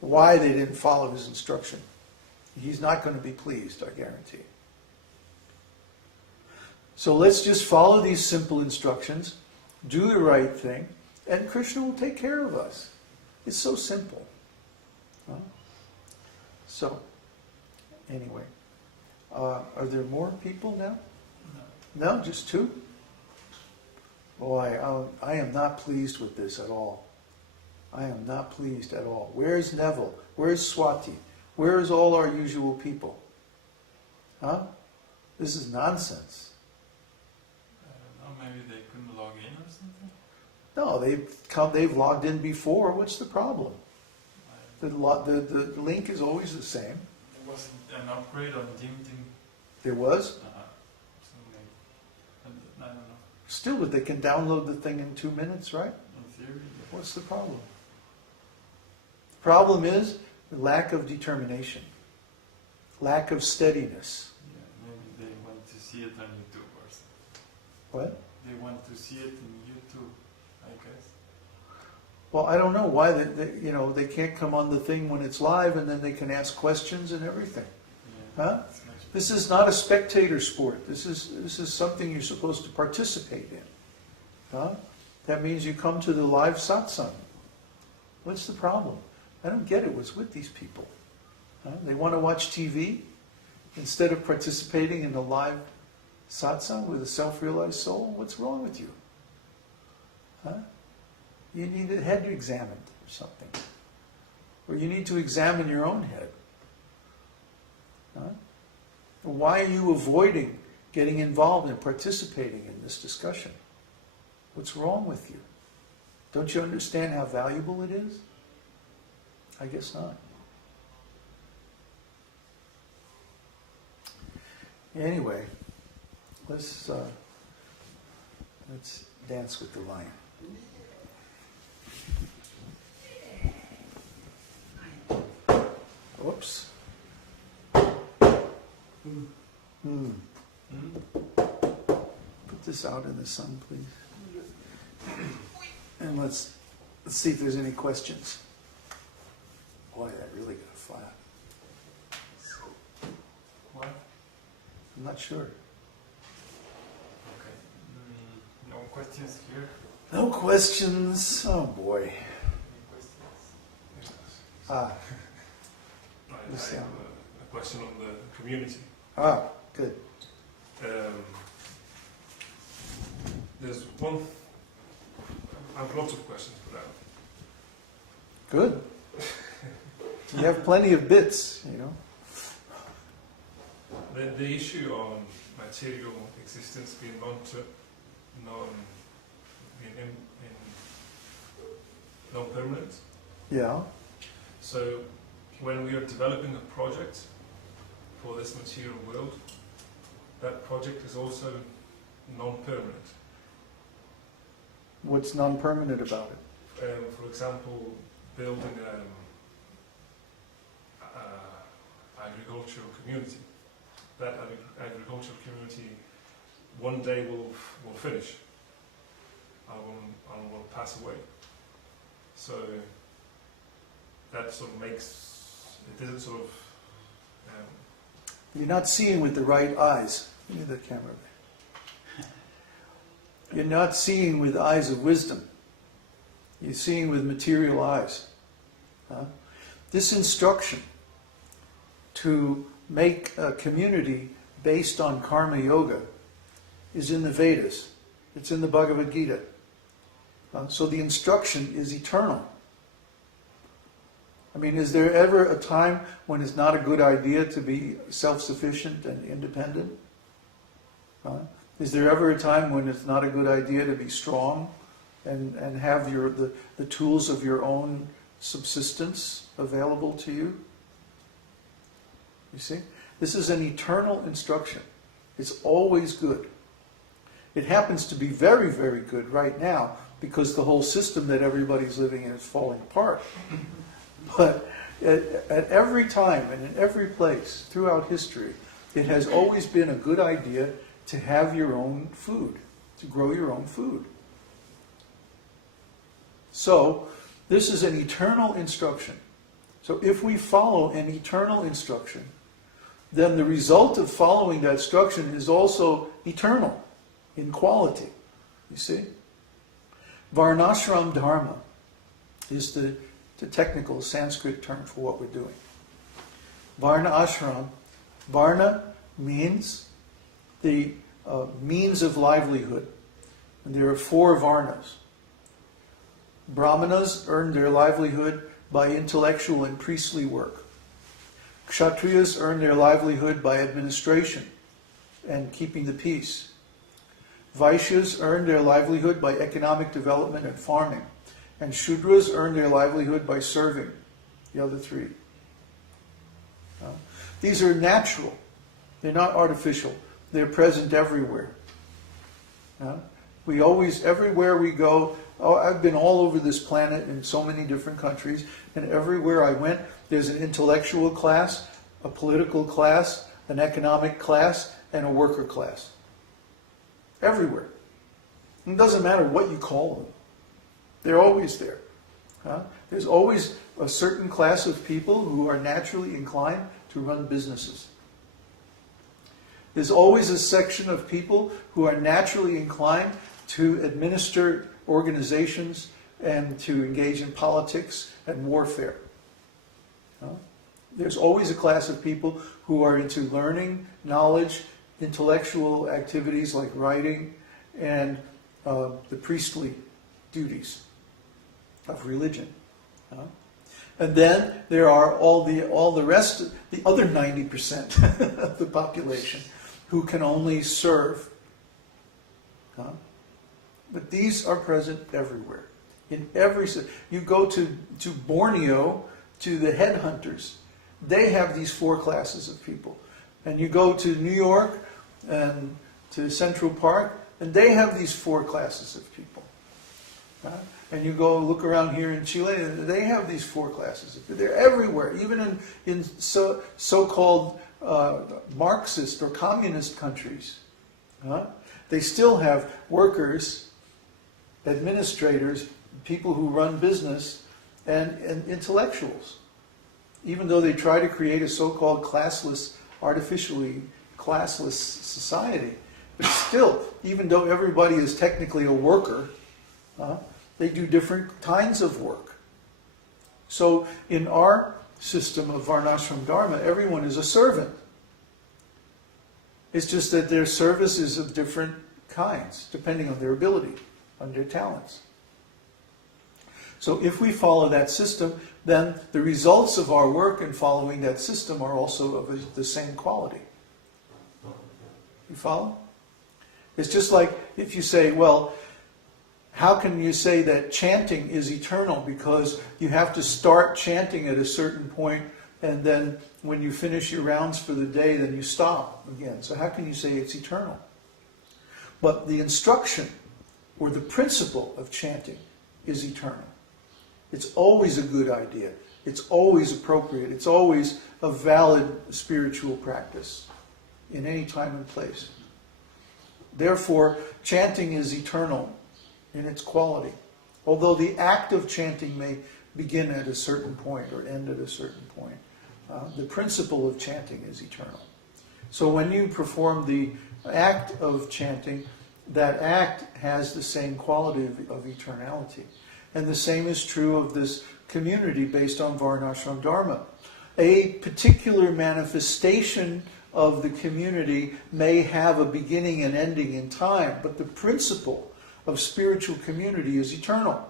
why they didn't follow his instruction. He's not going to be pleased, I guarantee. So let's just follow these simple instructions, do the right thing, and Krishna will take care of us. It's so simple. Huh? So, anyway, are there more people now? No. No, just two? Boy, I am not pleased with this at all. I am not pleased at all. Where's Neville? Where's Swati? Where's all our usual people? Huh? This is nonsense. Maybe they couldn't log in or something? No, they've logged in before. What's the problem? The link is always the same. There wasn't an upgrade on Team. There was? I don't know. Still, but they can download the thing in 2 minutes, right? In theory. What's the problem? The problem is the lack of determination. Lack of steadiness. Yeah, maybe they want to see it on YouTube or something. What? They want to see it in YouTube, I guess. Well, I don't know why they can't come on the thing when it's live and then they can ask questions and everything. Yeah, huh? This is not a spectator sport. This is something you're supposed to participate in. Huh? That means you come to the live satsang. What's the problem? I don't get it. What's with these people? Huh? They want to watch TV instead of participating in the live satsang with a self-realized soul? What's wrong with you? Huh? You need a head examined or something. Or you need to examine your own head. Huh? Why are you avoiding getting involved and participating in this discussion? What's wrong with you? Don't you understand how valuable it is? I guess not. Anyway, let's dance with the lion. Whoops. Put this out in the sun, please. And let's see if there's any questions. Boy, that really got flat. What? I'm not sure. Okay. No questions here? No questions. Oh boy. Any questions? Ah. I have a question on the community. Ah, good. There's one. I have lots of questions for that. Good. You have plenty of bits, you know. The issue on material existence being non-permanent. Yeah. So when we are developing a project for this material world, that project is also non-permanent. What's non-permanent about it? For example, building an agricultural community. That agricultural community one day will finish. I will pass away. So that sort of makes it doesn't sort of. You're not seeing with the right eyes. Give me the camera. You're not seeing with eyes of wisdom. You're seeing with material eyes. Huh? This instruction to make a community based on karma yoga is in the Vedas. It's in the Bhagavad Gita. So the instruction is eternal. I mean, is there ever a time when it's not a good idea to be self-sufficient and independent? Is there ever a time when it's not a good idea to be strong and have the tools of your own subsistence available to you? You see? This is an eternal instruction. It's always good. It happens to be very, very good right now because the whole system that everybody's living in is falling apart. But at every time and in every place throughout history, it has always been a good idea to have your own food, to grow your own food. So, this is an eternal instruction. So if we follow an eternal instruction, then the result of following that instruction is also eternal in quality. You see? Varnashram dharma is the technical Sanskrit term for what we're doing. Varna ashram. Varna means the means of livelihood. And there are 4 varnas. Brahmanas earn their livelihood by intellectual and priestly work. Kshatriyas earn their livelihood by administration and keeping the peace. Vaishyas earn their livelihood by economic development and farming. And Shudras earn their livelihood by serving, the other 3. These are natural. They're not artificial. They're present everywhere. We always, everywhere we go, I've been all over this planet in so many different countries, and everywhere I went, there's an intellectual class, a political class, an economic class, and a worker class. Everywhere. It doesn't matter what you call them. They're always there. There's always a certain class of people who are naturally inclined to run businesses. There's always a section of people who are naturally inclined to administer organizations and to engage in politics and warfare. There's always a class of people who are into learning, knowledge, intellectual activities like writing, and the priestly duties of religion. And then there are all the rest, the other 90% of the population who can only serve. But these are present everywhere. In every, you go to Borneo, to the headhunters, they have these 4 classes of people. And you go to New York and to Central Park, and they have these 4 classes of people. And you go look around here in Chile, and they have these 4 classes of people. They're everywhere, even in so-called Marxist or communist countries. They still have workers, administrators, people who run business, and intellectuals. Even though they try to create a so-called classless, artificially classless society. But still, even though everybody is technically a worker, they do different kinds of work. So in our system of Varnashram Dharma, everyone is a servant. It's just that their service is of different kinds, depending on their ability, on their talents. So if we follow that system, then the results of our work in following that system are also of the same quality. You follow? It's just like if you say, well, how can you say that chanting is eternal? Because you have to start chanting at a certain point, and then when you finish your rounds for the day, then you stop again. So how can you say it's eternal? But the instruction or the principle of chanting is eternal. It's always a good idea. It's always appropriate. It's always a valid spiritual practice in any time and place. Therefore, chanting is eternal in its quality. Although the act of chanting may begin at a certain point or end at a certain point, the principle of chanting is eternal. So when you perform the act of chanting, that act has the same quality of eternality. And the same is true of this community based on Varnashram Dharma. A particular manifestation of the community may have a beginning and ending in time, but the principle of spiritual community is eternal.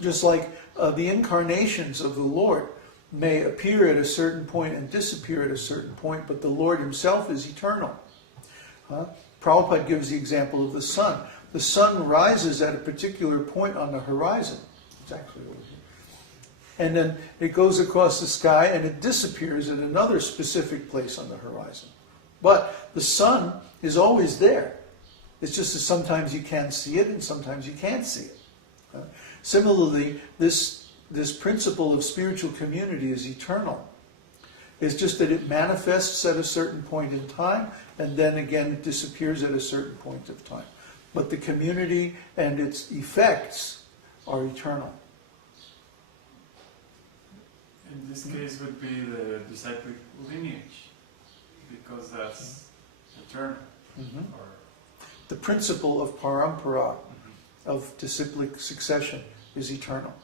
Just like the incarnations of the Lord may appear at a certain point and disappear at a certain point, but the Lord himself is eternal. Prabhupada gives the example of the sun. The sun rises at a particular point on the horizon. It's actually over here. And then it goes across the sky and it disappears at another specific place on the horizon. But the sun is always there. It's just that sometimes you can see it and sometimes you can't see it. Similarly, this principle of spiritual community is eternal. It's just that it manifests at a certain point in time, and then again it disappears at a certain point of time. But the community and its effects are eternal. In this case would be the disciplic lineage, because that's eternal. Mhm. Or, The principle of parampara, of disciplic succession, is eternal.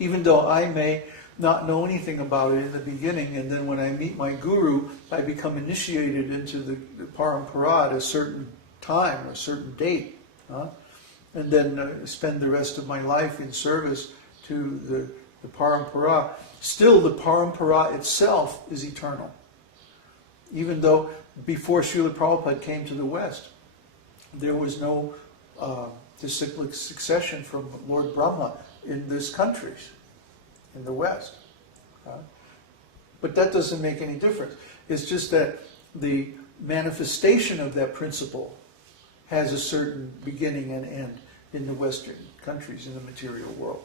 Even though I may not know anything about it in the beginning, and then when I meet my guru, I become initiated into the parampara at a certain time, a certain date, and then spend the rest of my life in service to the parampara. Still, the parampara itself is eternal. Even though before Srila Prabhupada came to the West, there was no disciplic succession from Lord Brahma in these countries, in the West. But that doesn't make any difference. It's just that the manifestation of that principle has a certain beginning and end in the Western countries, in the material world.